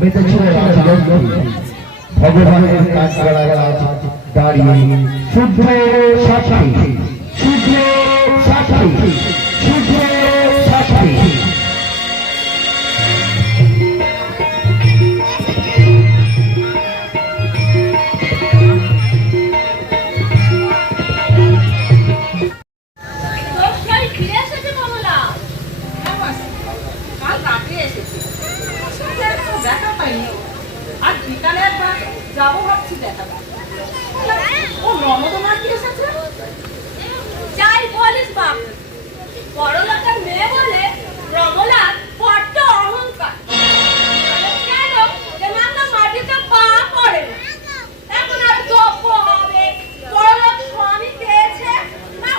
মেতেছিল ভগবানের কাঠগড়ায় দাঁড়িয়ে শুদ্ধ সাক্ষী, শুদ্ধ সাক্ষী, শুদ্ধ সাক্ষী। যাবো ভাবছি দেখাবো ও রমদনা কি এসেছে যাই বলিস বাপ বড়লোকের মেয়ে বলে রমলার বড্ড অহংকার কেন যে মাথা মাটিতে পা পড়ে এখন আর যোগ্য হবে বড়লোক স্বামী পেয়েছে না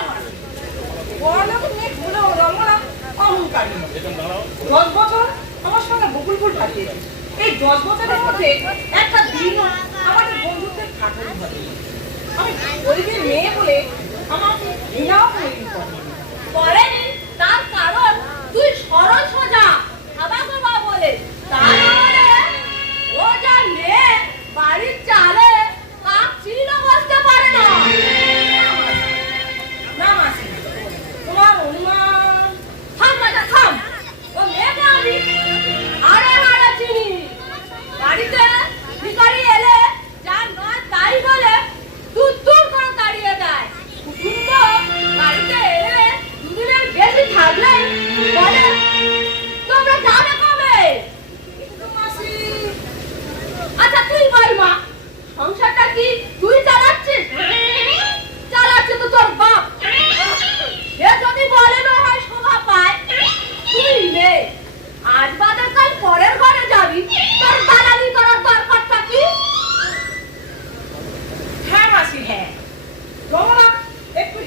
বড়লোকের মেয়ে ভুলেও রমলা অহংকারী 10 বছর আমার সঙ্গে বকুলপুর কাটিয়েছে এই 10 বছরের মধ্যে একটা দিনও আমাদের বন্ধুত্বের খাটানো হয় আমি গরিবের মেয়ে বলে আমাকে ঘৃণাও করেনি তার কারণ তুই সরল সোজা হাবা বলে তার মানে ও যা মেয়ে বাড়ির চালে কাক চিনো বসতে পারে না না মাসি তোমার অনুমান থাম না থাম ও মেয়েকে আমি আরে চিনি বাড়িতে ভিখারি এলে যার নয় তাই বলে দূর করে দাঁড়িয়ে দেয় কুটুম্ব বাড়িতে এলে দুদিনের বেশি থাকলে বলে তোমরা যাবে কবে মাসি আচ্ছা তুই বল মা সংসারটা কি তুই চালাচ্ছিস চালাচ্ছে তো তোর বাপ সে যদি বলে না হয় শোভা পায় তুই নে আজ বাদে কাল পরের ঘরে যাবি তোর দালালি করার দরকারটা কি হ্যাঁ মাসি হ্যাঁ রমনা একটু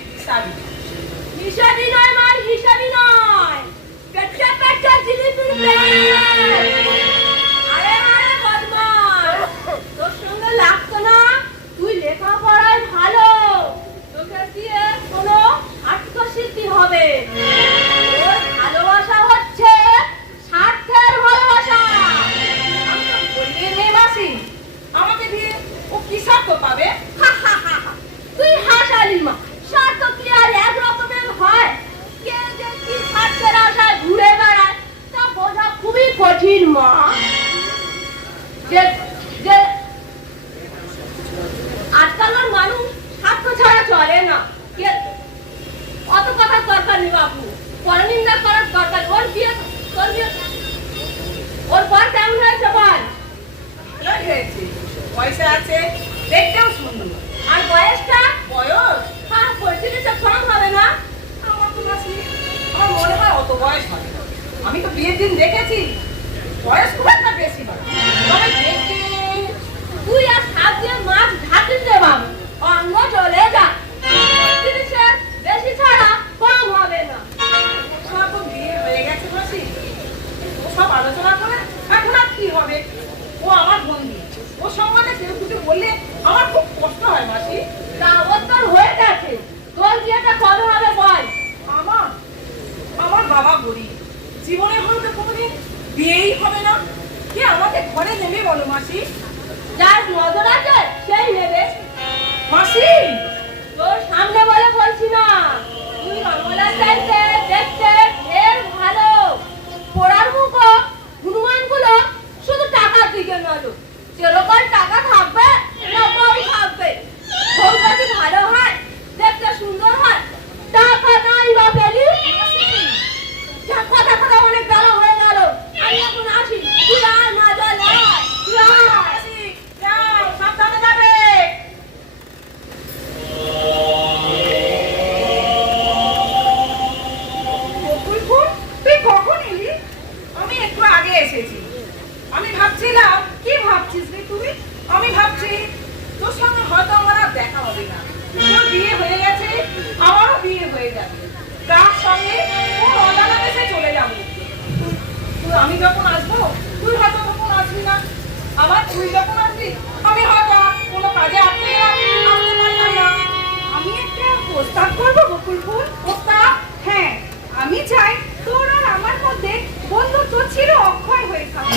হিসাবি নয় মা হিসাবি নয় পেটে জিলিপির আরে বদমাস তোর সঙ্গে লাগতো না তুই লেখাপড়ায় ভালো তোকে দিয়ে কোনো আত্মসিদ্ধি হবে ওর ভালোবাসা হচ্ছে স্বার্থের ভালোবাসা আমি তো গরিবের মেয়ে মাসি আমাকে দিয়ে ও কি স্বার্থ পাবে তুই হাসালি মা স্বার্থ কি আর এক রকমের হয় কে যে কি স্বার্থের আশায় ঘুরে বেড়ায় তা বোঝা খুবই কঠিন মা যে যে আজকালকার মানুষ স্বার্থ ছাড়া চলে না অত কথার দরকার নেই বাবু পরনিন্দা করার দরকার ওর বিয়ে ওর পর কেমন হয়েছে বল ভালোই হয়েছে পয়সা আছে দেখতেও সুন্দর আর বয়সটা বয়স হ্যাঁ 35 কম হবে না আমার তো মাসি আমার মনে হয় অত বয়স হবে না আমি তো বিয়ের দিন দেখেছি বয়স খুব একটা বেশি হয় তবে দেখে তুই আর সাত দিয়ে মাছ ঢাকিস রে বাবু অঙ্গ চলে যা 35 বেশি ছাড়া কম হবে না সব তো বিয়ে হয়ে গেছে মাসি ও সব আলোচনা করে এখন আর কি হবে ও আমার বন্ধু ও সম্মানে কেউ কিছু বললে আমার খুব কষ্ট হয় মাসি তা ওর তোর হয়ে গেছে তোর বিয়েটা কবে হবে বল আমার বাবা গরিব জীবনে হয়তো কোনোদিন বিয়েই হবে না কে আমাকে ঘরে নেবে বলো মাসি যার নজর আছে সেই নেবে মাসি তোর সামনে বলে বলছি না তুই রমলা চাইতে দেখতে এর ভালো পড়ার মুখো হনুমানগুলো শুধু টাকার দিকে নজর যেরকম টাকা থাকবে রকম থাকবে বউ যদি ভালো হয় দেখতে সুন্দর হয় টাকা নাই বা পেলি যা কথা অনেক গেল হয়ে গেল আমি এখন আসি তুই আর মজা নয় তুই আর মাসি যাও সাবধানে যাবে তুই কখন এলি আমি একটু আগে এসেছি আমি ভাবছিলাম কি ভাবছিস রে তুই আমি ভাবছি তোর সঙ্গে হয়তো আমার আর দেখা হবে না তোর বিয়ে হয়ে গেছে আমারও বিয়ে হয়ে যাবে তার সঙ্গে তোর অজানা দেশে চলে যাবো আমি যখন আসবো তুই হয়তো তখন আসবি না আবার তুই যখন আসবি আমি হয়তো কোনো কাজে আসতে পারলাম না আমি একটা প্রস্তাব করবো বকুলপুর। প্রস্তাব হ্যাঁ, আমি চাই তোর আর আমার মধ্যে বন্ধুত্ব চির থাকে।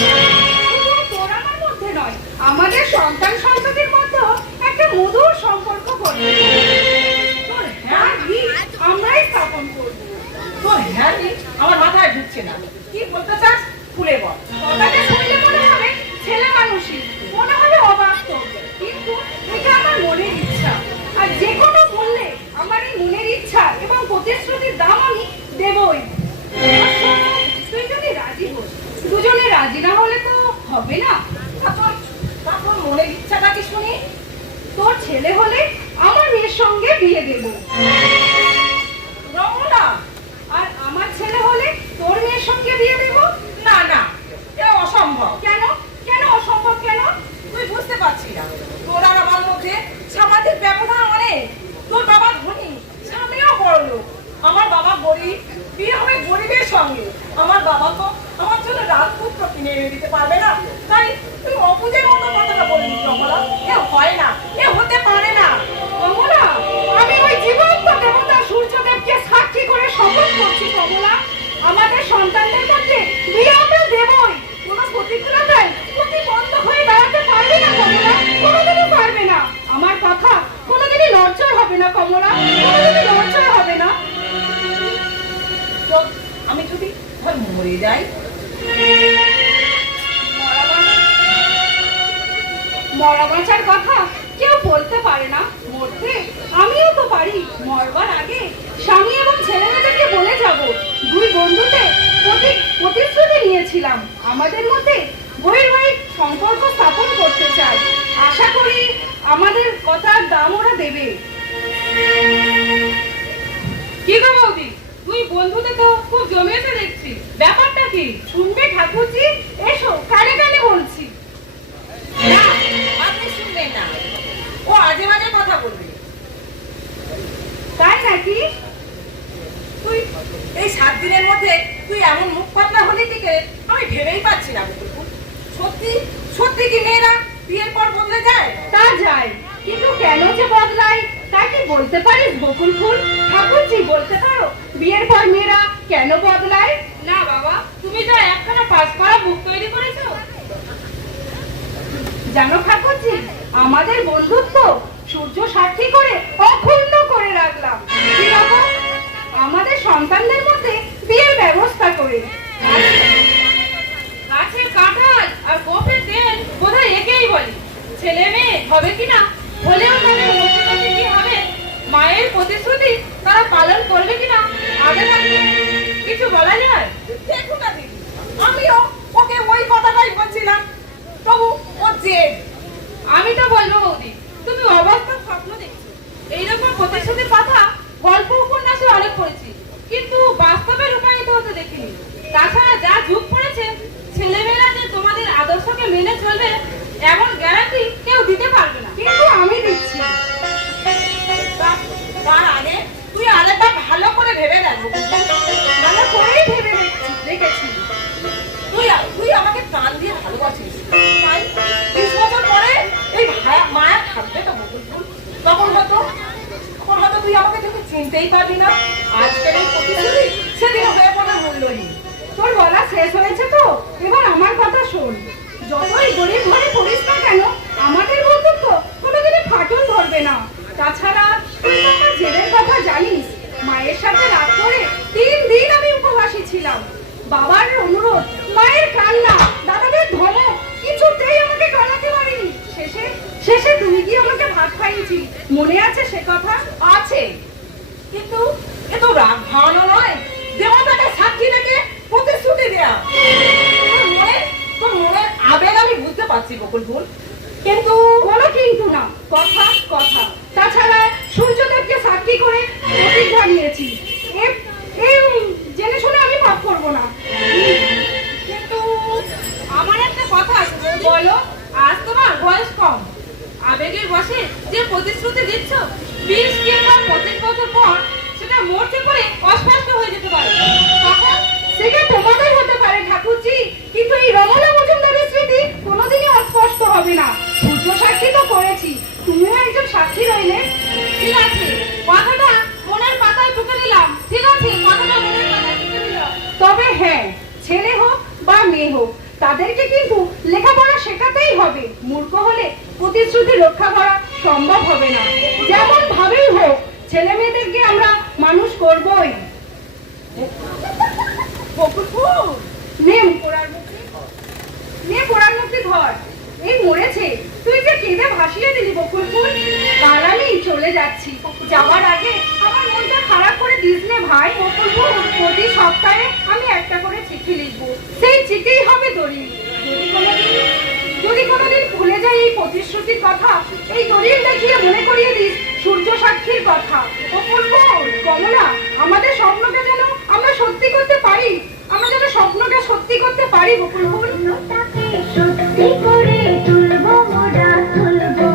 শুধু তোর আমার মধ্যে নয়, আমাদের সন্তান সন্ততির মধ্যেও একটা মধুর সম্পর্ক গড়ে তোর হ্যাঁ আমরাই স্থাপন করবো। তোর হ্যাঁ আমার মাথায় ঢুকছে না। কি বলতে চাস খুলে বল। কথাটা শুনলে মনে হবে ছেলে মানুষই, মনে হবে অবাস্তব, কিন্তু এটা আমার মনের ইচ্ছা। আর যে কোনো মূল্যে আমার এই মনের ইচ্ছা এবং প্রতিশ্রুতির দাম আমি দেবই। আর শোন, তুই যদি রাজি হোস, দুজনে রাজি না হলে তো হবে না। তারপর মনের ইচ্ছাটা কি শুনি? তোর ছেলে হলে আমার মেয়ের সঙ্গে বিয়ে দেব, রমনা। আর আমার ছেলে হলে তোর মেয়ের সঙ্গে বিয়ে দেব। না না, এটা অসম্ভব। কেন? কেন অসম্ভব কেন? তুই বুঝতে পারছিস না, তোর আর আমার মধ্যে সামাজিক ব্যবধান অনেক। তোর বাবা ধনী, স্বামীও বড় লোক, আমার বাবা গরিব, বিয়ে হবে গরিবের সঙ্গে। আমার বাবা তো আমার জন্য রাজপুত্র কিনে এনে দিতে পারবে না। তাই তুই অবুঝের মতো কথাটা বলবি কমলা। এ হয় না, এ হতে পারে না। কমলা, আমি ওই জীবন্ত দেবতা সূর্যদেবকে সাক্ষী করে শপথ করছি কমলা, আমাদের সন্তানদের মধ্যে বিয়ে আমরা দেবই। কোনো প্রতিকূলতায় প্রতিবন্ধ হয়ে দাঁড়াতে পারবে না কমলা, কোনোদিনই পারবে না। আমার কথা কোনোদিনই লজ্জার হবে না কমলা, কোনোদিনই লজ্জার হবে না। তো আমি যদি ধর মরে যাই, মরা বাঁচার কথা কেউ বলতে পারে না, মরতে আমিও তো পারি। মরবার আগে স্বামী এবং ছেলেমেয়েদেরকে বলে যাব, দুই বন্ধুতে প্রতিশ্রুতি নিয়েছিলাম আমাদের মধ্যে বৈবাহিক সম্পর্ক স্থাপন করতে চাই। আশা করি আমাদের কথার দাম ওরা দেবে। কি গো বৌদি, তুই বন্ধুতে তো খুব জমিয়েছে দেখছি, ব্যাপারটা কি? শুনবে ঠাকুরজি? এসো, কানে কানে বলছি। না আপনি শুনবেন না, ও আজে বাজে কথা বলবে। তাই নাকি? তুই এই 7 দিনের মধ্যে তুই এমন মুখ পাতলা হলি থেকে আমি ভেবেই পাচ্ছি না বকুলফুল। সত্যি সত্যি কি মেয়েরা বিয়ের পর বদলে যায়? তা যায়, কিন্তু কেন যে বদলায় তা কি বলতে পারিস বকুল ফুল? ঠাকুরজি বলতে পারো বিয়ের পর মেয়েরা কেন বদলায়? না বাবা, তুমি তো একখানা পাস করা বুক তৈরি করেছো। জানো ঠাকুরজি, আমাদের বন্ধুত্ব সূর্য সাক্ষী করে অক্ষুণ্ণ করে রাখলাম। কিরকম? আমাদের সন্তানদের মধ্যে বিয়ের ব্যবস্থা করে। গাছের কাঁঠাল আর গোপের তেল বোধহয় একেই বলে। ছেলে মেয়ে হবে কিনা, হলেও তাদের মুখ্যমন্ত্রী কি হবে, মায়ের প্রতিশ্রুতি তারা পালন করবে কিনা, আগে থাকতে কিছু বলা যায়। দেখুন না দিদি, আমিও ওকে ওই কথাটাই বলছিলাম, তবু ও জেদ। আমি তো বলবো বৌদি, তুমি অবাস্তব স্বপ্ন দেখছো। এইরকম প্রতিশ্রুতির কথা গল্প উপন্যাসে অনেক পড়েছি, কিন্তু বাস্তবে রূপায়িত হতে দেখিনি। তাছাড়া যা যুগ পড়েছে, ছেলেমেয়েরা যে তোমাদের আদর্শকে মেনে চলবে এমন গ্যারান্টি কেউ দিতে পারবে না। কিন্তু আমি দিচ্ছি। তার আগে তুই আরেকবার ভালো করে ভেবে দেখ। ভালো করেই ভেবে দেখেছি। তুই আমাকে প্রাণ দিয়ে ভালোবাসিস, তাই 20 বছর পরে এই মায়া থাকবে তো বকুলফুল। তখন হয়তো তুই আমাকে তুমি চিনতেই পারবি না। আজকের এই প্রতিশ্রুতি সেদিন হয়ে পড়ে মূল্যহীন। তোর বলা শেষ হয়েছে তো, এবার আমার কথা শোন। যতই গরিব ঘরে পড়িস না কেন, আমাদের বন্ধুত্ব কোনোদিনই ফাটল ধরবে না। তাছাড়া তুই তো আমার জেদের কথা জানিস। মায়ের সাথে রাত করে 3 দিন আমি উপবাসী ছিলাম। বাবার অনুরোধ, মায়ের কান্না, দাদাদের ধমক কিছুতেই আমাকে কানাতে পারিনি। শেষে তুই গিয়ে আমাকে ভাত খাইয়েছিস, মনে আছে সে কথা? আছে, কিন্তু এ তো রাগ ভাঙানো নয়, দেবতাকে সাক্ষী রেখে প্রতিশ্রুতি দেয়া। তোর মনের আবেগ আমি বুঝতে পারছি বকুলফুল, কিন্তু কোনো কিন্তু না, কথা কথা। তাছাড়া সূর্যদেবকে সাক্ষী করে প্রতিজ্ঞা নিয়েছি, জেনে শুনে আমি পাপ করবো না। কিন্তু আমার একটা কথা আছে, বলো। আজ তোমার বয়স কম, আবেগের বশে যে প্রতিশ্রুতি দিচ্ছ, 20 কিংবা 25 বছর পর সেটা মরতে পড়ে অস্পষ্ট হয়ে যেতে পারে। তখন সেটা তোমাদের হতে পারে ঠাকুরজি, কিন্তু এই রমলা মজুমদারের স্মৃতি কোনোদিনই অস্পষ্ট হবে না। সূর্য সাক্ষী তো করেছি, তুমিও একজন সাক্ষী রইলে। ঠিক আছে, কথাটা মনের পাতায় টুকে দিলাম। ঠিক আছে, কথাটা মনের পাতায় টুকে দিলাম। তবে হ্যাঁ, ছেলে হোক বা মেয়ে হোক, তাদেরকে কিন্তু লেখাপড়া শেখাতেই হবে। মূর্খ হলে প্রতিশ্রুতি রক্ষা করা সম্ভব হবে না। যেমন ভাবেই হোক ছেলে মেয়েদেরকে আমরা মানুষ করবই। বকুল ফুল, নে পোড়ার মুক্তি, নে পোড়ার মুক্তি ধর। এই মরেছে, তুই যে কেঁদে ভাসিয়ে দিলি বকুল ফুল। কাল আমি চলে যাচ্ছি, যাওয়ার আগে আমার মনটা খারাপ করে দিস নে ভাই। বকুল ফুল, প্রতি সপ্তাহে আমি একটা করে চিঠি লিখবো, সেই চিঠিই হবে দলিল। যদি কোনোদিন ভুলে যাই এই প্রতিশ্রুতির কথা, এই দলিল দেখিয়ে মনে করিয়ে দিস সূর্য সাক্ষীর কথা। বকুল ফুল, কমলা, আমাদের স্বপ্নকে যেন আমরা সত্যি করতে পারি, আমরা যেন স্বপ্নকে সত্যি করতে পারি বকুল ফুল। সত্যি করে তুলবো মোরা তুলবো,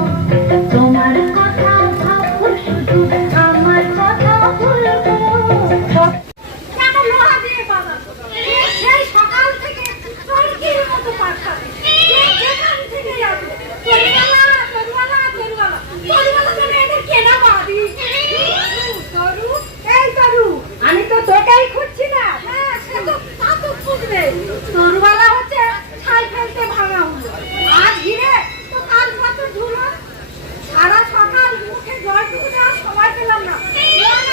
তোমার কথা ভাববো শুধু, আমার কথা ভুলবো। কেন লোহা দিয়ে বানাবো? সেই সকাল থেকে চরকির মতো পাঠাবে, যেখান থেকে যাবে তরুবালা তরুবালা তরুবালা তরুবালা যেন এদের কেনা বাদি। তরু, এই তরু, আমি তো তোকেই খুঁজছি না। হ্যাঁ, সে তো তা তো খুঁজবে। তরুবালা হচ্ছে ছাই ফেলতে ভাঙা হলো, আজ হিরে তো কাল পাথর ধুলো। সারা সকাল মুখে জলটুকু দেওয়ার সময় পেলাম না।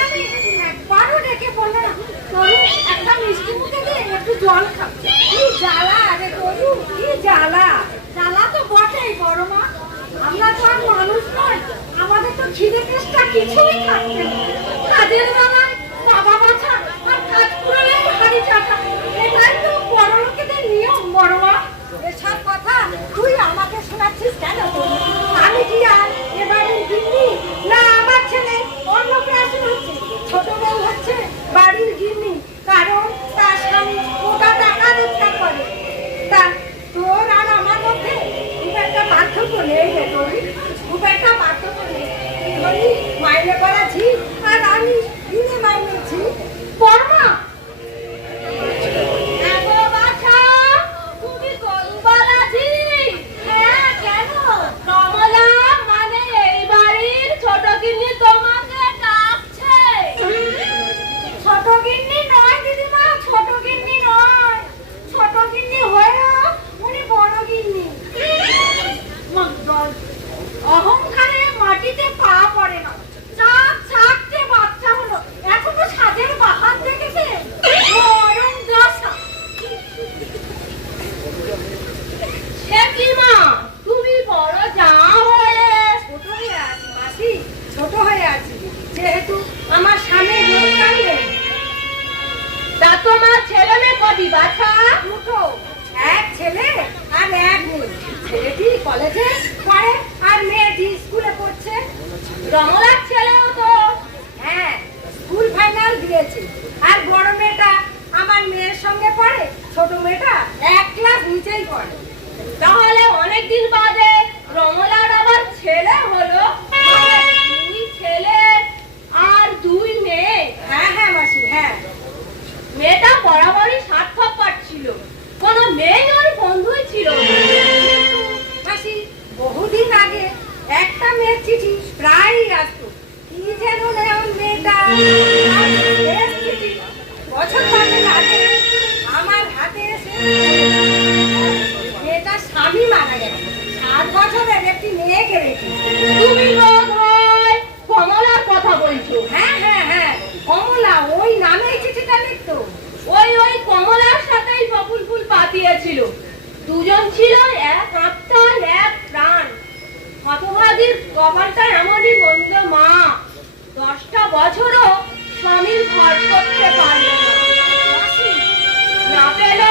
আমি একবারও ডেকে বললে না, তরু একটা মিষ্টি মুখে দিয়ে একটু জল খা। কি জ্বালা রে তরু, কি জ্বালা। জ্বালা তো বটেই বড় মা, আমরা তো আর মানুষ নয়, আমাদের তো খিদে তেষ্টা কিছুই থাকবে না। কাজের বেলায় বাবা বাছা আর কাজ পুরোলে হাড়ি চাটা, এটাই তো বড় লোকেদের নিয়ম বড় মা। এসব কথা তুই আমাকে শোনাচ্ছিস কেন? আমি কি আর এবারে গিন্নি, না আমার ছেলে অন্নপ্রাশন হচ্ছে, ছোট বউ হচ্ছে বাড়ির গিন্নি, কারণ তার স্বামী মোটা টাকা রোজগার করে। তা তোর আর আমার মধ্যে খুব একটা পার্থক্য নেই রে তোর, খুব একটা পার্থক্য নেই। তুই হলি মাইনে করা ঝি আর আমি দিনে মাইনে ঝি। বর্মা, তুমি গরুবালাজি? হ্যাঁ, কেন? কমলা মানে এই বাড়ির ছোট গিন্নি তোমাকে ডাকছে। ছোট গিন্নি নয় দিদিমা, ছোট গিন্নি নয়, ছোট গিন্নি হয়েও উনি বড় গিন্নি। অহংকারে মাটিতে পা পড়ে না, চাক চাকতে বাচ্চা হলো, এখনো সাজের বাহার দেখেছে মরণ দশা। সে কি মা, তুমি বড় যা হয়ে ছোট হয়ে আছি মাসি, ছোট হয়ে আছি, যেহেতু আমার স্বামী রোজগার নেই। তা তোমার ছেলে মেয়ে কবি বাছা? দুটো, এক ছেলে আর এক মেয়ে। ছেলেটি কলেজে পড়ে আর মেয়েটি স্কুলে পড়ছে। রমলার ছেলেও তো? হ্যাঁ, স্কুল ফাইনাল দিয়েছে। আর বড় মেয়েটা আমার মেয়ের সঙ্গে পড়ে, ছোট মেয়েটা এক ক্লাস নিচেই পড়ে। তাহলে অনেকদিন বাদে রমলার আবার ছেলে হলো? দুই ছেলে আর দুই মেয়ে? হ্যাঁ হ্যাঁ মাসি, হ্যাঁ। মেয়েটা বরাবরই স্বার্থপর ছিল, কোনো মেয়ে ওর বন্ধুই ছিল না। মাসি, বহুদিন আগে একটা মেয়ের চিঠি প্রায়ই আসতো, কি যেন নেওয়া মেয়েটা। আর শেষ চিঠি বছর পাঁচেক আগে আমার হাতে এসে মেয়েটার স্বামী মারা গেছে, 7 বছরের একটি মেয়েকে রেখে। তুমি বোধ হয় কমলার কথা বলছো? হ্যাঁ হ্যাঁ হ্যাঁ, কমলা ওই নামেই চিঠিটা লিখতো। ওই কমলার সাথেই বকুল ফুল পাতিয়েছিল। দুজন ছিল এক আত্মা এক প্রাণ। হতভাগীর কপালটা এমনই মন্দ মা, 10টা বছরও স্বামীর ঘর করতে পারল না। না পেল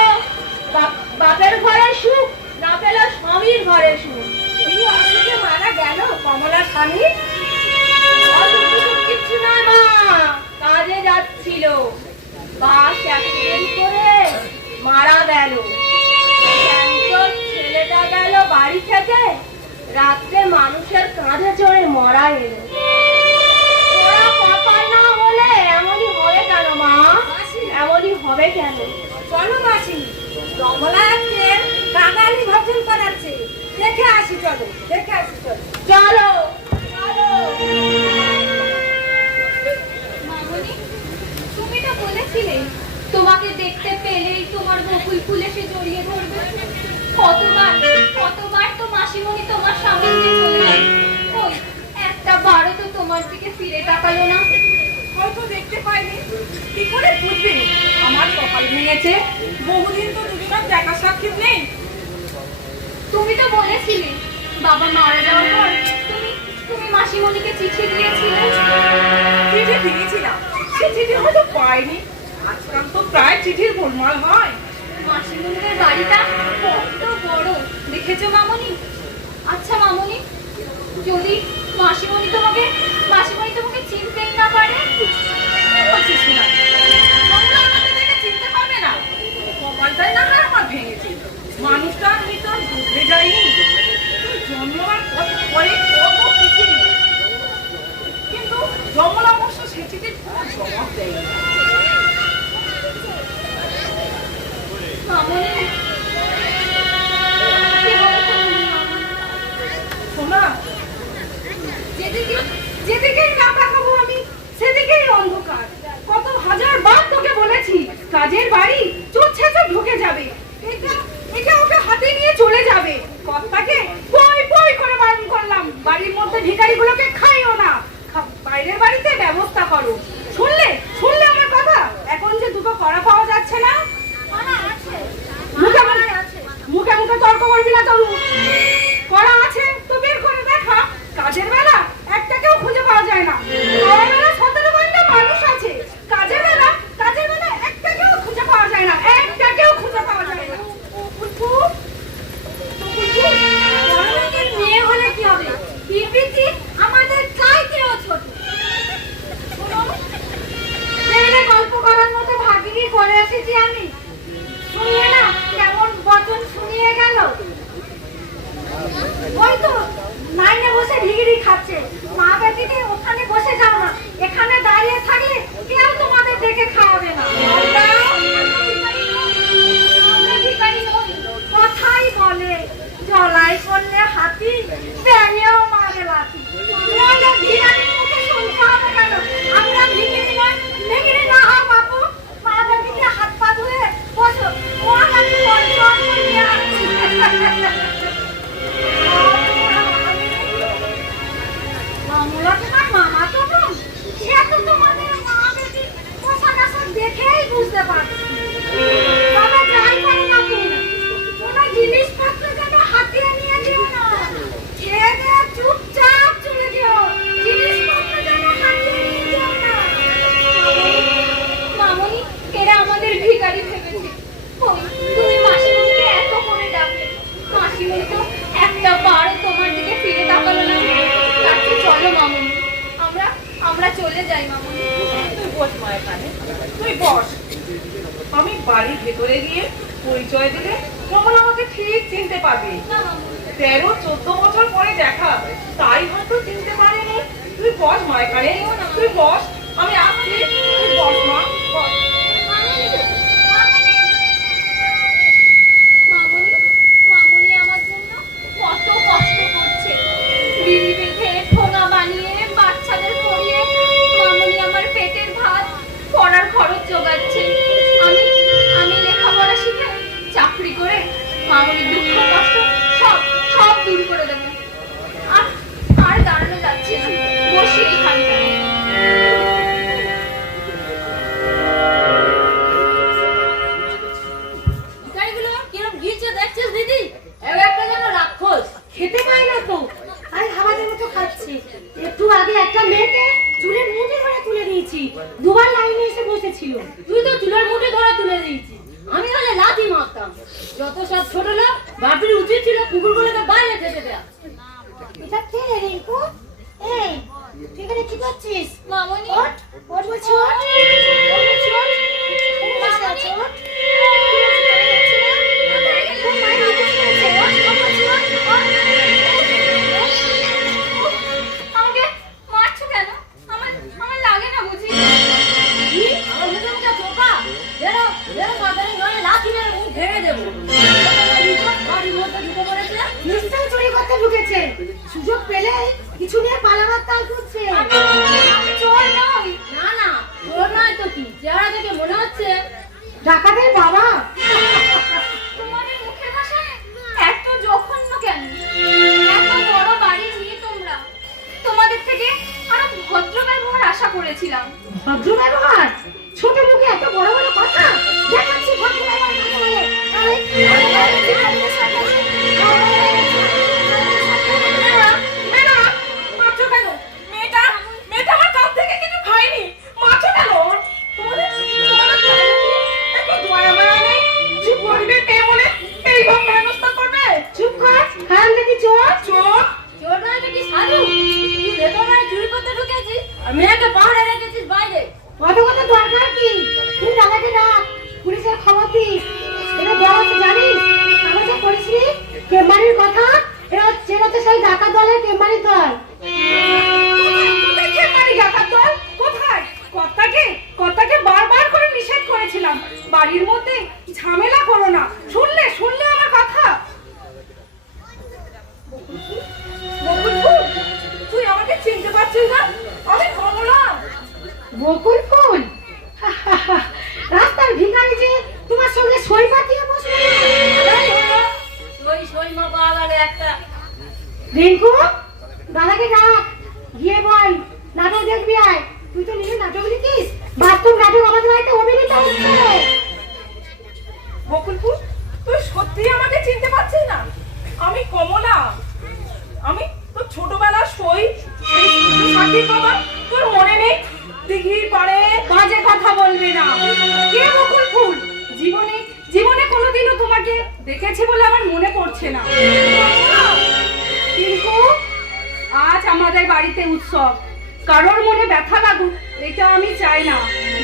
বাপের ঘরে সুখ, না পেল স্বামীর ঘরে সুখ। এই অসুখে মারা গেল কমলার স্বামী। কিছু না মা, কাজে যাচ্ছিল, বাস অ্যাক্সিডেন্ট করে মারা গেল। ছেলেটা গেল বাড়ি থেকে, রাত্রে মানুষের কাঁধে চড়ে মরা এলো। ওরা কপাল না হলে এমনই হবে কেন মা? এমনই হবে কেন? চলো মাসি, কমলাকে কাঙালি ভজন করাচ্ছে, দেখে আসি। চলো দেখে আসি, চলো চলো চলো। মামনি, তুমি তো বলেছিলে তোমাকে দেখতে পেলেই তোমার বকুল ফুল এসে জড়িয়ে ধরবে। আমার দিকে ফিরে তাকালো না। হয়তো দেখতে পাইনি, কি করে বুঝবি আমার কপাল ভেঙেছে? বহুদিন তো দুজনের দেখা সাক্ষাৎ নেই। তুমি তো বলেছিলে বাবা মারা যাওয়ার পর তুমি তুমি মাসিমণিকে চিঠি দিয়েছিলে। চিঠি দিয়েছিলাম, সে চিঠি হয়তো পাইনি। আজকাল তো প্রায় চিঠির গোলমাল হয়। মাসিমণিদের বাড়িটা কত বড় দেখেছো মামনি? আচ্ছা মামনি, যদি মাসিমণি তোমাকে চিনতেই না পারে? কি বলছিস না? তোমরা আমাকে দেখে চিনতে পারবে না? কপালটাই না হয় আমার ভেঙেছে। মানুষটা আমি তো আর বদলে যায়নি। তুই জন্মবার পরে কত কিছু, কিন্তু জমলা অবশ্য সে চিঠির কোনো জবাব দেয়নি। মামনি, কি বলছো তুমি মামনি? শোনা, যেদিকেই না তাকাবো আমি সেদিকেই অন্ধকার। কত হাজার বার তোকে বলেছি কাজের বাড়ি চোর ছেঁচো ঢুকে যাবে, এটা ওকে হাতে নিয়ে চলে যাবে। কর্তাকে পই পই করে বারণ করলাম, বাড়ির মধ্যে ভিখারিগুলোকে খাইও না, বাইরের বাড়িতে ব্যবস্থা করো। শুনলে আমার কথা? এখন যে দুটো কড়া পাওয়া যাচ্ছে না, মুখে মুখে তর্ক করবি না তরু। কড়া আছে তো বের করে দেখা। কাজের বেলা একটাকেও খুঁজে পাওয়া যায় না। কড়া বেলা 17 ঘন্টা মানুষ আছে, কাজের বেলা একটাকেও খুঁজে পাওয়া যায় না, একটাকেও খুঁজে পাওয়া যায় না। মেয়ে হলে কি হবে? বিবৃতি আমাদের চাইতেও ছোট। মেয়েরা গল্প করার মতো ভাগিনী করে এসেছি আমি। শুনলে না কেমন বচন শুনিয়ে গেল? ওই তো লাইনে বসে ভিগিরি খাচ্ছে। মা বেটিকে ওখানে বসে যাও না, এখানে দাঁড়িয়ে থাকলে কেউ তোমাদের দেখে খাওয়াবে না। আমরা ভিখারি নই। কথাই বলে জলাই করলে হাতি, ব্যাঙেও মারে লাথি। আমরা ভিখারির মুখে শুনতে হবে কেন? আমরা ভিখারি নই। ভিখারি না হও বাপু, মা বেটিকে হাত পা ধুয়ে বসো, মহারানী কন্ট্রোল নিয়ে আসছি। মামুলা তোমার মামা তো বোন, সে তো তোমাদের মা বেটি পোশাক আশাক দেখেই বুঝতে পারছি। তবে যাই করো না কোনো জিনিসপত্র যেন হাতিয়ে নিয়ে যেও না। খেয়ে দিয়ে চুপচাপ চলে যেও, জিনিসপত্র যেন হাতিয়ে নিয়ে যেও না। মামনি, এরা আমাদের ভিখারি ভেবেছে। ওই তুমি মাসিমণিকে এত করে ডাকলে, মাসিমণি তো একটা বারও তোমার দিকে ফিরে তাকালো না। তার চেয়ে চলো মামনি, আমরা চলে যাই মামনি। তুই বস মা এখানে, তুই বস। আমি বাড়ির ভেতরে গিয়ে পরিচয় দিলে কমল আমাকে ঠিক চিনতে পারবে। না মামনি, 13-14 বছর পরে দেখা, তাই হয়তো চিনতে পারেনি। তুই বস মা এখানে, তুই বস। আমি আসছি, তুই বস মা, বস। মামনি আমার জন্য কত কষ্ট করছে। বিড়ি বেঁধে ঠোঙা বানিয়ে বাচ্চাদের পড়িয়ে মামনি আমার পেটের ভাত পড়ার খরচ জোগাচ্ছে। আমি লেখাপড়া শিখে চাকরি করে মামনির দুঃখ কষ্ট সব দূর করে দেবো। আর দাঁড়ানো যাচ্ছে না, বসে এইখানটায়। ভিখারিগুলো কিরম গিলছে দেখছিস দিদি? একটা যেন রাক্ষস, খেতে পায় না তো, আর হাওয়াদের মতো খাচ্ছে। একটু আগে একটা মেয়েকে চুলের মুঠি ধরে তুলে দিয়েছি, দুবার লাইনে এসে বসেছিল। তুই তো চুলের মুঠি ধরে তুলে দিয়েছি, আমি হলে লাথি মারতাম। যত সব ছোট লোক, বাপির উচিত ছিল কুকুরগুলোকে বাইরে খেতে দেয়া। এটা কে রে রিঙ্কু? এই তুই এখানে কি করছিস? মামনি, ওঠ ওঠ বলছি, ওঠ বলছি, ওঠ। বসে আছো, ওঠ। আমাকে মারছো কেন? আমার লাগে না বুঝি? নিশ্চয়ই চুরি করতে ঢুকেছে, সুযোগ পেলে কিছু নিয়ে পালাবার তাল করছে। আমি চোর নই। না না, চোর নয় তো কি, চেহারা দেখে মনে হচ্ছে ডাকাতের বাবা। তোমাদের মুখের ভাষা এত জঘন্য কেন? এত বড় বাড়ি নিয়ে তোমরা, তোমাদের থেকে আরো ভয় রিঙ্কু, দাদাকে ডাক, গিয়ে বল নাটক দেখবি আয়। তুই তো নিজে নাটক লিখিস, বাস্তব নাটক আমাদের বাড়িতে অভিনীত হচ্ছে। বকুলপুর, তুই সত্যি আমাকে চিনতে পারছিস না? আমি কমলা। আমি তোর ছোটবেলার সই, সেই সাথীর কথা তোর মনে নেই? দিঘির পাড়ে বাজে কথা বলবি না। কে বকুল ফুল? জীবনে জীবনে কোনোদিনও তোমাকে দেখেছি বলে আমার মনে পড়ছে না। কিন্তু আজ আমাদের বাড়িতে উৎসব, কারোর মনে ব্যথা লাগুক এটা আমি চাই না।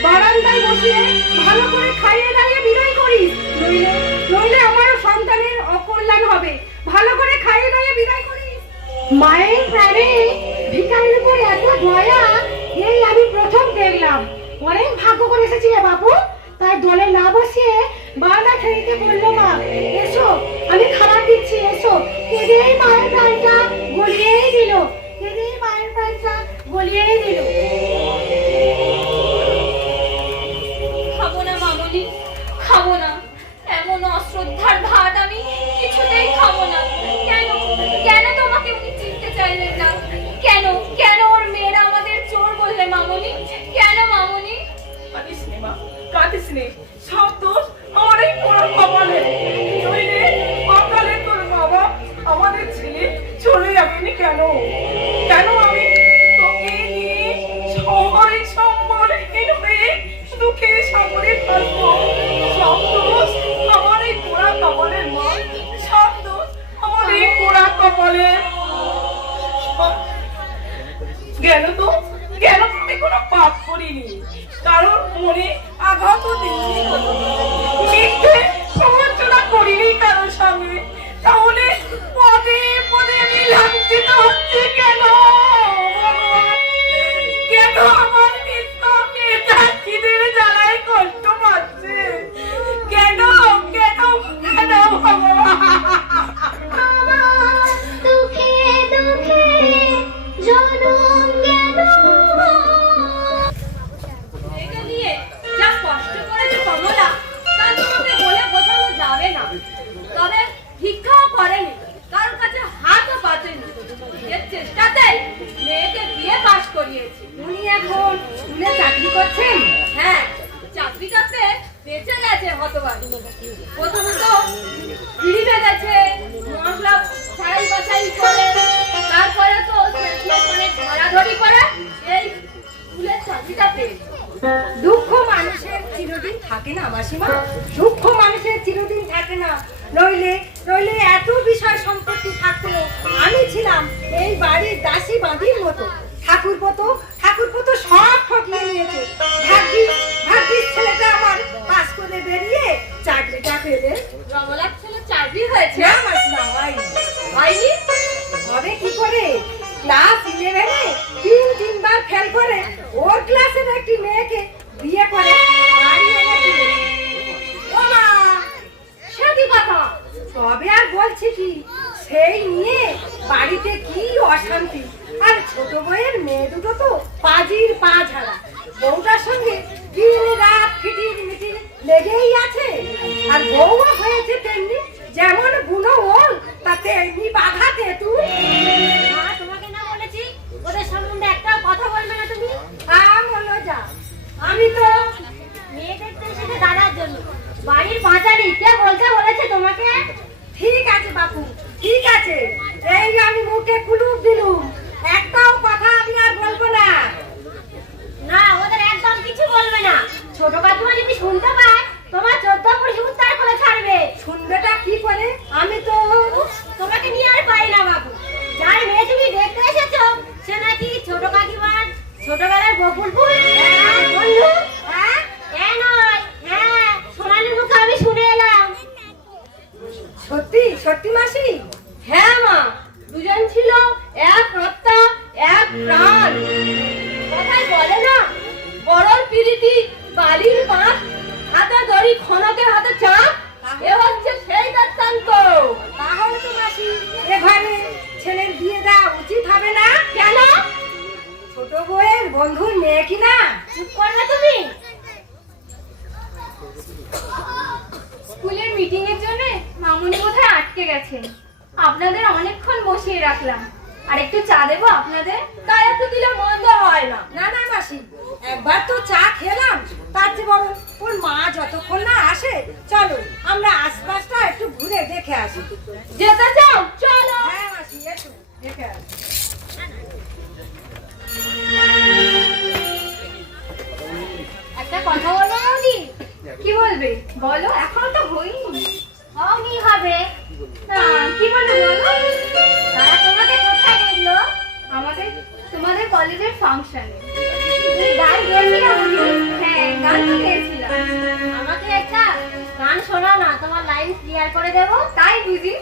বারান্দায় বসিয়ে ভালো করে খাইয়ে দাইয়ে বিদায় করিস, নইলে নইলে আমারও সন্তানের অকল্যাণ হবে। ভালো করে খাইয়ে দাইয়ে বিদায় করিস। মায়ের প্রাণে ভিখারির উপর এত দয়া এই আমি প্রথম দেখলাম। অনেক ভাগ্য করে এসেছি রে বাবু। তাই দলে না বসিয়ে বারান্দা ঠেলিতে বললো, মা এসো, আমি খাবার দিচ্ছি, এসো। কেঁদেই মায়ের প্রাণটা গলিয়েই দিল, কেঁদেই মায়ের প্রাণটা গলিয়েই দিল। খাবো না মামনি, খাবো না। এমন অশ্রদ্ধার ভাত আমি কিছুতেই খাবো না। কেন কেন তোমাকে উনি চিনতে চাইলেন না? কেন কেন ওর মেয়েরা আমাদের চোর বললে মামনি? কেন মামনি? কাঁদিস নে মা, কাঁদিস নে। সব দোষ আমার এই পোড়া কপালে। নইলে অকালে তোর বাবা আমাদের ছেলে চলে যাবেনি কেন? কেন আমি তোকে নিয়ে সবাই সম্মানহীন হয়ে দুঃখে সাগরে থাকবো? সব দোষ আমার এই পোড়া কপালের মা, সব দোষ আমার এই পোড়া কপালের। জ্ঞান আমি কোনো পাপ করিনি, কারণ মনে আঘাত দিইনি, মিথ্যে প্রবঞ্চনা করিনি কারোর সামনে। তাহলে পদে পদে আমি লাঞ্ছিত হচ্ছে কেন? ভগবান, কেন আমার নিষ্পাপ মেয়েটা খিদের জ্বালায় কষ্ট পাচ্ছে? কেন কেন কেন ভগবান? দুঃখে দুঃখে জনম গেল। একে নিয়ে যা কষ্ট করেছে কমলা, তা তোমাকে বলে বোঝানো যাবে না। তবে ভিক্ষাও করেনি, কারোর কাছে হাতও পাতেনি। নিজের চেষ্টাতেই মেয়েকে বিয়ে পাশ করিয়েছে। উনি এখন স্কুলে চাকরি করছেন? হ্যাঁ, চাকরিটাতে বেঁচে গেছে হতবাড়ি। প্রথমত বিড়ি বেঁধেছে, মশলা ছাড়াই বাছাই করে, তারপরে তো অনেক ধরাধরি করে এই স্কুলের চাকরিটা পেয়েছে। দুঃখ মানুষের চিরদিন থাকে না মাসিমা, দুঃখ মানুষের চিরদিন থাকে না। নইলে নইলে এত বিষয় সম্পত্তি থাকতো, আমি ছিলাম এই বাড়ির দাসী বাঁধির মতো। ঠাকুরপো তো সব ঠকিয়ে নিয়েছে। ভাগ্যিস ছেলেটা আমার পাস করে বেরিয়ে চাকরিটা পেলে। রমলার ছেলে চাকরি হয়েছে? না মাসিমা, হয়নি। হয়নি? হবে কি করে? ক্লাস 11-এ তিনবার ফেল করে ওর ক্লাসের একটি মেয়েকে বিয়ে করে বাড়ি এনে দিয়েছে। ও মা, সে কি কথা? তবে আর বলছি কি, সেই নিয়ে বাড়িতে কি অশান্তি। আর ছোট বউয়ের মেয়ে দুটো তো পাজির পা ঝাড়া। বউটার সঙ্গে দিন রাত ফিটির মিটির লেগেই আছে। আর বউও হয়েছে তেমনি, যেমন বুনো ওল তাতে এমনি বাঘা তেতু। মা, তোমাকে না বলেছি ওদের সম্বন্ধে একটাও কথা বলবে না তুমি? বলো যা, আমি তো মেয়ে দেখতে এসেছে দাদার জন্য। বাড়ির পাঁচালি কে বলতে বলেছে তোমাকে? ঠিক আছে বাপু, ঠিক আছে। এই আমি মুখে কুলুপ দিলুম, একটাও কথা আমি আর বলবো না। না, ওদের একদম কিছু বলবে না। ছোট কাকিমা যদি শুনতে পায় তোমার 14 পুরুষ উত্তর করে ছাড়বে। শুনবেটা কি করে? আমি তো তোমাকে নিয়ে আর পারি না বাবু। যার মেয়ে তুমি দেখতে এসেছো সে নাকি ছোট কাকিমার ছোটবেলার বকুলপুর। হ্যাঁ বন্ধু, হ্যাঁ হ্যাঁ নয় হ্যাঁ, সোনালির মুখে আমি শুনে এলাম। সত্যি সত্যি মাসি? হ্যাঁ মা, দুজন ছিল এক রক্তা এক প্রাণ। কথায় বলে না, বড়র প্রীতি বালির মাছ, হাতে দড়ি খনকে হাতে চাপ। এ হচ্ছে সেই দৃষ্টান্ত। তাহলে তো মাসি এখানে ছেলের বিয়ে দেওয়া উচিত হবে না? কেন? ছোট বউয়ের বন্ধুর মেয়ে কিনা। চুপ করবে তুমি? স্কুলের মিটিং এর জন্য মামুনি বোধহয় আটকে গেছেন। আপনাদের অনেকক্ষণ বসিয়ে রাখলাম, আর একটু চা দেবো আপনাদের? তাই একটু দিলে মন্দ হয় না। না না মাসি, একবার তো চা খেলাম, তার চেয়ে বড় ওর মা যতক্ষণ না আসে, চলো আমরা আশপাশটা একটু ঘুরে দেখে আসি। যেতে চাও? চলো। হ্যাঁ মাসি, একটু দেখে আসি। একটা কথা বলবো মামনি? কি বলবে বলো, এখনো তো হয়নি। হওনি হবে। কি বলবে বলো? তারা তোমাকে কোথায় দেখলো? তোমাদের কলেজের ফাংশনে। তুমি গান গেয়েছিলে মামনি? হ্যাঁ, গান তো গেয়েছিলাম। আমাকে একটা গান শোনাও না, তোমার লাইন ক্লিয়ার করে দেবো। তাই বুঝি?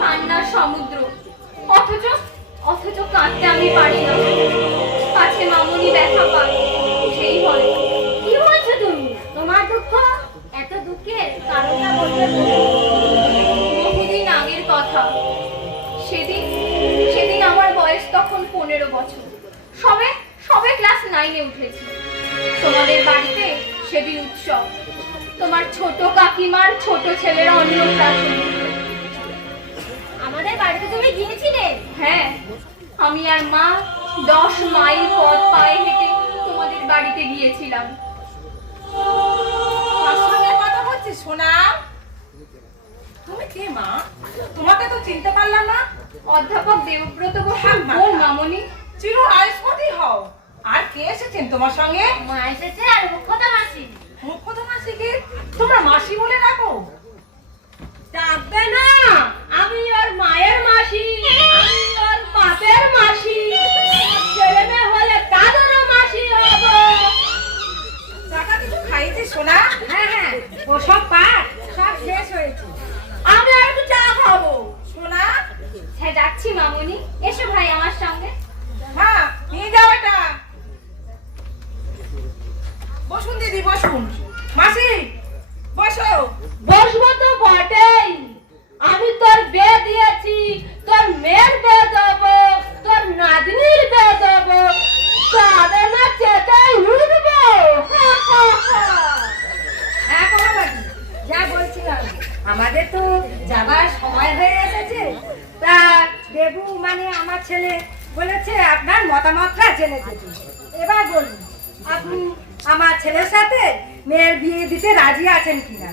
কান্নার সমুদ্র, অথচ অথচ কাঁদতে আমি পারি না। কাছে মামুনি ব্যথা পায়, সেই হয়। কি বলছো তুমি? তোমার দুঃখ, এত দুঃখের কারণটা বলতে বলো। বহুদিন আগের কথা। সেদিন সেদিন আমার বয়স তখন 15 বছর। সবে সবে ক্লাস 9-এ উঠেছি। তোমাদের বাড়িতে সেদিন উৎসব। তোমার ছোট কাকিমার ছোট ছেলের অন্নপ্রাশন। আমাদের বাড়িতে তুমি গিয়েছিলে? হ্যাঁ, আমি আর মা 10 মাইল পথ পায়ে হেঁটে তোমাদের বাড়িতে গিয়েছিলাম। কার সঙ্গে কথা বলছিস সোনা? তুমি কে মা? তোমাকে তো চিনতে পারলাম না। অধ্যাপক দেবব্রত বসুর বোন মামনি। চির আয়ুষ্মতী হও। আর কে এসেছেন তোমার সঙ্গে? মা এসেছে আর মুখ্যতা মাসি। মুখ্যত মাসিকে তোমরা মাসি বলে ডাকো? ডাকবে না, আমি ওর মায়ের মাসি, আমি ওর বাপের মাসি, ছেলে মেয়ে হলে তাদেরও মাসি হবো। টাকা কিছু খাইয়েছে সোনা? হ্যাঁ হ্যাঁ, ওসব পাঠ সব শেষ হয়েছে। আমি আর একটু চা খাবো। সোনা, হ্যাঁ যাচ্ছি মামনি। এসো ভাই আমার সঙ্গে। হ্যাঁ নিয়ে যাও এটা। বসুন দিদি, বসুন। মাসি বসো। বসবো তো বটেই, আমি তোর বিয়ে দিয়েছি, তোর মেয়ের বিয়ে দেবো, তোর নাতনির বিয়ে দেবো, তবে না চেতাই উঠবো। হ্যাঁ কমাবাদি, যা বলছিলাম, আমাদের তো যাবার সময় হয়ে এসেছে। তা দেবু মানে আমার ছেলে বলেছে আপনার মতামতটা জেনে যেতে। এবার বলুন, আপনি আমার ছেলের সাথে মেয়ের বিয়ে দিতে রাজি আছেন কিনা?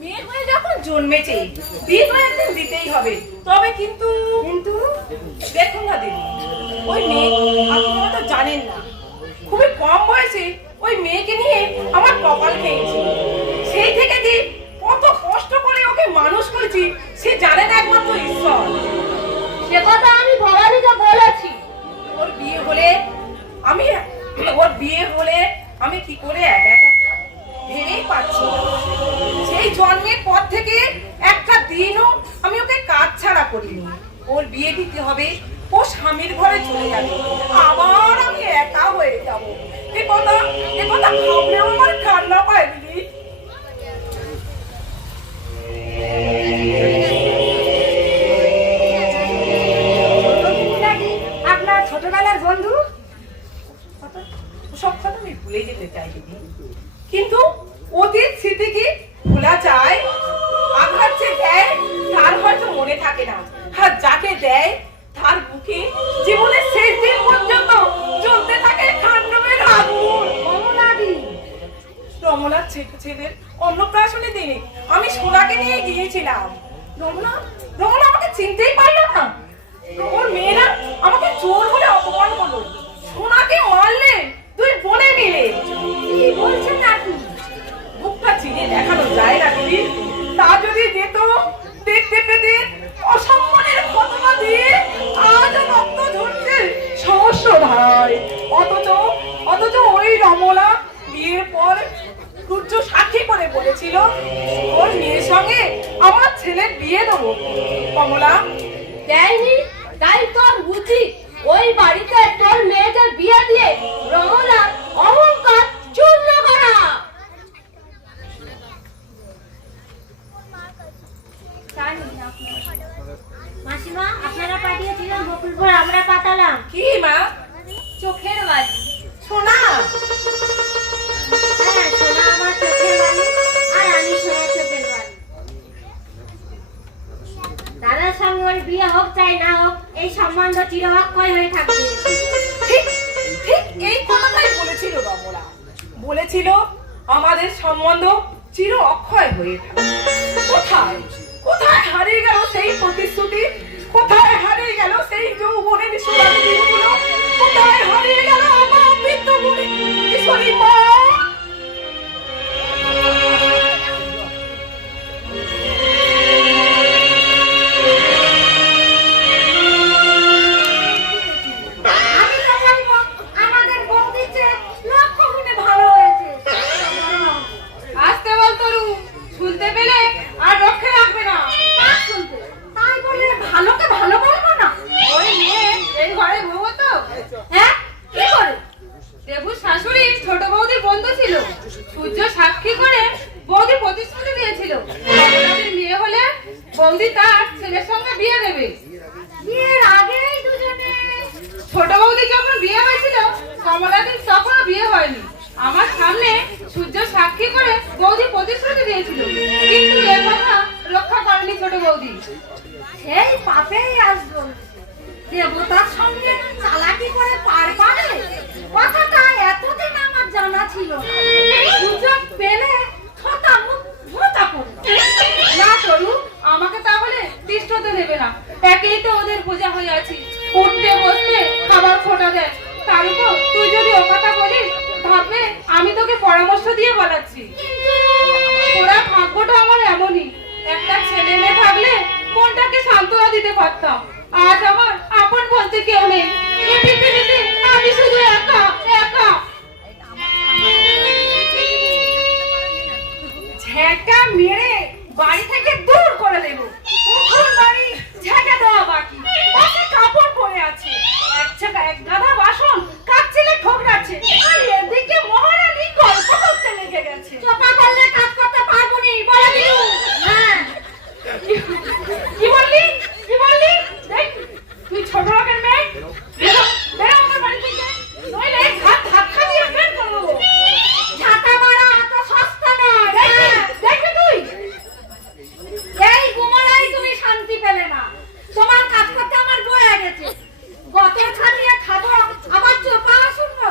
মেয়ের হয়ে যখন জন্মেছে, বিয়ে তো একদিন দিতেই হবে। তবে কিন্তু কিন্তু দেখুন না দিদি, ওই মেয়ে আপনারা তো জানেন না, খুবই কম বয়সে ওই মেয়েকে নিয়ে আমার কপাল ভেঙেছিল। সেই থেকে যে কত কষ্ট করে ওকে মানুষ করেছি সে জানেন একমাত্র ঈশ্বর। সে কথা আমি ভবানীকে বলেছি। ওর বিয়ে হলে আমি কি করে একা একা ভেবেই পাচ্ছি না। সেই জন্মের পর থেকে একটা দিনও আমি ওকে কাজ ছাড়া করিনি। ওর বিয়ে দিতে হবে, ও স্বামীর ঘরে চলে যাবে, আবার আমি একা হয়ে যাব। এ কথা ভাবলেও আমার কান্না পায় দিদি। আপনার ছোটবেলার বন্ধু? সব কথা আমি ভুলে যেতে চাই দিদি, কিন্তু অতীত স্মৃতি কি ভোলা যায়? আঘাত যে দেয় তার হয়তো মনে থাকে না, আর যাকে দেয় তার বুকে জীবনের শেষ দিন পর্যন্ত চলতে থাকে খান্ডবের আগুন। রমনার ছেলের অন্নপ্রাশনের দিনে আমি সোনাকে নিয়ে গিয়েছিলাম। রমনা আমাকে চিনতেই পারল না। ওর মেয়েরা আমাকে চোর বলে অপমান করলো। সোনাকে মারলে তুই বনে মিলে। কি বলছেন আপনি? বুকটা চিনে দেখানো যায় না দিদি। তা যদি যেত, দেখতে পেতে অসম্মানের ঘটনা দিয়ে আজ রক্ত ঝরছে সহস্র ধারায়। অথচ ওই রমনা বিয়ের পর সূর্য সাক্ষী করে বলেছিল ওর মেয়ের সঙ্গে আমার ছেলের বিয়ে দেবো। কমলা দেয়নি, তাই তোর উচিত ওই বাড়িতে তোর মেয়েকে বিয়ে দিয়ে রমনা অহংকার সোনা। হ্যাঁ, সোনা আমার চোখের বালি, আর আমি সোনার চোখের বালি। দাদার সঙ্গে ওর বিয়ে হোক চাই না হোক, এই সম্বন্ধ চির অক্ষয় হয়ে থাকবে। ঠিক ঠিক এই কথাটাই বলেছিল রমলা। বলেছিল আমাদের সম্বন্ধ চির অক্ষয় হয়ে থাকবে। কোথায় কোথায় হারিয়ে গেল সেই প্রতিশ্রুতি? কোথায় হারিয়ে গেল সেই যৌবনের সোনালি দিনগুলো? কোথায় হারিয়ে গেল আমার বিদ্যমণি কিশোরী মা? আমি তো বলবো আমাদের বৌদির চেয়ে লক্ষ গুণে ভালো হয়েছে। আসতে বল তরু, শুনতে পেলে আর রক্ষে রাখবে না। কাজ শুনতে, তাই বলে ভালোকে ভালো বলবো না? ওই মেয়ে এই ঘরে বউ তো। হ্যাঁ, কি করে? দেবুর শাশুড়ি ছোট বৌদির বন্ধু ছিল। সূর্য সাক্ষী করে বৌদি প্রতিশ্রুতি দিয়েছিল কমলাদির বিয়ে হলে বৌদি তার ছেলের সঙ্গে বিয়ে দেবে। বিয়ের আগেই দুজনে ছোট বৌদি যখন বিয়ে হয়েছিল কমলাদির তখনও বিয়ে হয়নি। আমার সামনে সূর্য সাক্ষী করে বৌদি প্রতিশ্রুতি দিয়েছিল, কিন্তু এ কথা রক্ষা করেনি ছোট বৌদি। সেই পাপেই আসবো। দেবতার সঙ্গে চালাকি করে পার পাবে কথাটা এতদিন আমার জানা ছিল না। সুযোগ পেলে থোতা মুখ ভোতা করবো। না তরু, আমাকে তাহলে তিষ্ঠতে দেবে না। একেই তো ওদের পূজা হয়ে আছি, উঠতে বসতে খাবার খোটা দেয়। তার উপর তুই যদি ও কথা বলিস ভাববে আমি তোকে পরামর্শ দিয়ে বলাচ্ছি। ওরা ভাগ্যটা আমার এমনই, একটা ছেলে মেয়ে থাকলে মনটাকে সান্ত্বনা দিতে পারতাম। আজ আমার আপন বলতে কেউ নেই। এই পৃথিবীতে আমি শুধু একা একা। ঝেঁটা মেরে বাড়ি থেকে দূর করে দেব। উঠোন বাড়ি ঝেঁটা দেওয়া বাকি, পাশে কাপড় পরে আছে, এক গাদা বাসন কাচ্ছিলে ঠোকরাচ্ছে, আর এদিকে মহারানী গল্প করতে লেগে গেছে। চোপা করলে কাজ করতে পারবো নি, বলে দিলুম। হ্যাঁ, কি বললি কি বললি? দেখ তুই ছোট লোকের মেয়ে, বেরো বেরো আমার বাড়ি থেকে, নইলে হাত হাত খাইয়ে বের করে দেবো। ঝাঁটা মারা এত সস্তা নয়। হ্যাঁ, দেখবি তুই? এই গুমরাই তুমি শান্তি পেলে না। তোমার কাজ করতে আমার বয়ে গেছে। গতের খাটিয়ে খাবো, আবার চোপা শুনবো।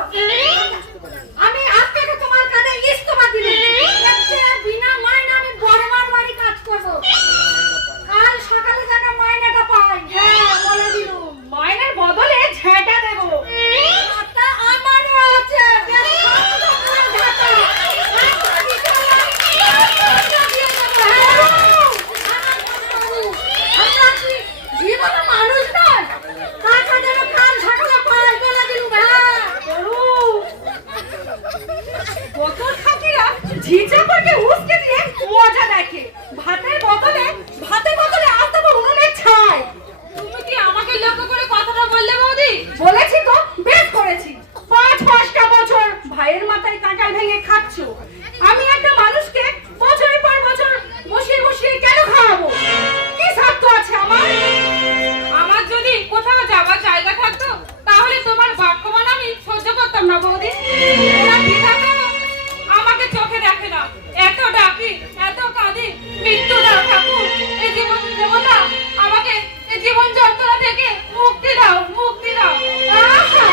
আমি আজ থেকে তোমার কানে ইস্তফা দিলাম। দেখছে বিনা মাইনে আমি বড়মার বাড়ি কাজ করবো। কাল সকালে যেন মাইনেটা পাই। হ্যাঁ, বলে দিলুম। মাইনের বদলে ঝেঁটা দেবো। ঝাঁটা আমারও আছে। বেশ শক্ত করে ঝাঁটা। একটা দিতে হলে একটা দিয়ে দেবো। হ্যাঁ, আমরা কি জীবনে মানুষ নয়? টাকা যেন কাল সকালে পাই, বলে দিলুম। হ্যাঁ, বছর থাকিরা ঝিঝাপাকে উস্কে দিয়ে মজা দেখে। ভাতের বদলে আজ দেবো উনুনের ছাই। তুমি কি আমাকে লক্ষ্য করে কথাটা বললে বৌদি? বলেছি তো, বেশ করেছি। 5-5টা বছর ভাইয়ের মাথায় কাঁটাল ভেঙে খাচ্ছ। আমি একটা মানুষকে বছরের পর বছর বসিয়ে বসিয়ে কেন খাওয়াবো? কি স্বার্থ আছে আমার? আমার যদি কোথাও যাবার জায়গা থাকতো তাহলে তোমার বাক্যমান আমি সহ্য করতাম না বৌদি। ওরা বিধাতা আমাকে চোখে দেখে না, এত ডাকি এত কাঁদি, মৃত্যু দাও ঠাকুর, এই জীবন দেবতা আমাকে এই জীবন যন্ত্রণা থেকে মুক্তি দাও মুক্তি দাও। আহা!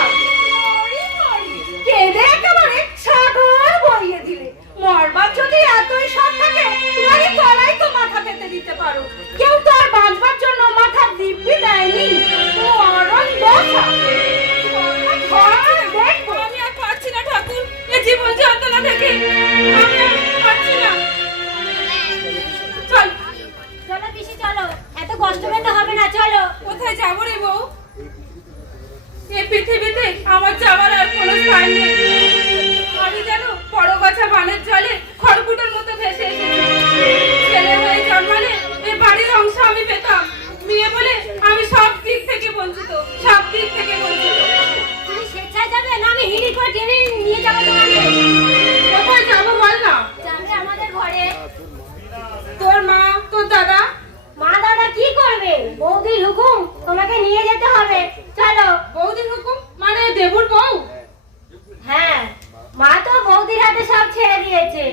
মরি, মরি, কেঁদে একেবারে সাগর বইয়ে দিলে। মরবার যদি এতই শখ থাকে গাড়ি তলায় তো মাথা পেতে দিতে পারো। কেউ তো আর বাঁচবার জন্য মাথা দিব্যি দেয়নি। মরণ দশা। দেখবো আমি আর পারছি না ঠাকুর এই জীবন যন্ত্রণা থেকে, আমি আর পারছি না। চল চলো পিসি, চলো। এত কষ্ট পেতে হবে না, চলো। কোথায় যাবো রে বউ? এই পৃথিবীতে আমার যাওয়ার আর কোনো স্থান নেই। আমি যেন বড় গাছা বানের জলে খড়কুটোর মতো ভেসে এসেছি। ছেলে হয়ে জন্মালে এই বাড়ির অংশ আমি পেতাম, মেয়ে বলে আমি সব দিক থেকে বঞ্চিত, সব দিক থেকে বঞ্চিত। তুমি স্বেচ্ছায় যাবে না আমি হিড়ি করে টেনে নিয়ে যাবো তোমাকে? কোথায় যাবো বল না? যাবে আমাদের ঘরে। তোর মা তোর দাদা? মা দাদা কি করবে? বৌদির হুকুম, তোমাকে নিয়ে যেতে হবে। চলো। বৌদির হুকুম মানে দেবুর বউ? হ্যাঁ, মা তো বৌদির হাতে সব ছেড়ে দিয়েছে।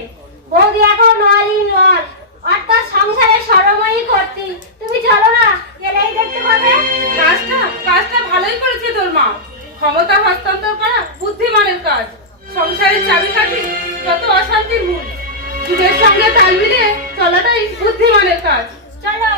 বৌদি এখন নলই নল, অর্থাৎ সংসারের সরময়ী করতি। তুমি চলো না, গেলেই দেখতে পাবে। কাজটা ভালোই করেছে তোর মা। ক্ষমতা হস্তান্তর করা বুদ্ধিমানের কাজ। সংসারের চাবিকাঠি যত অশান্তির মূল। যুগের সঙ্গে তাল মিলিয়ে চলাটাই বুদ্ধিমানের কাজ। চলো।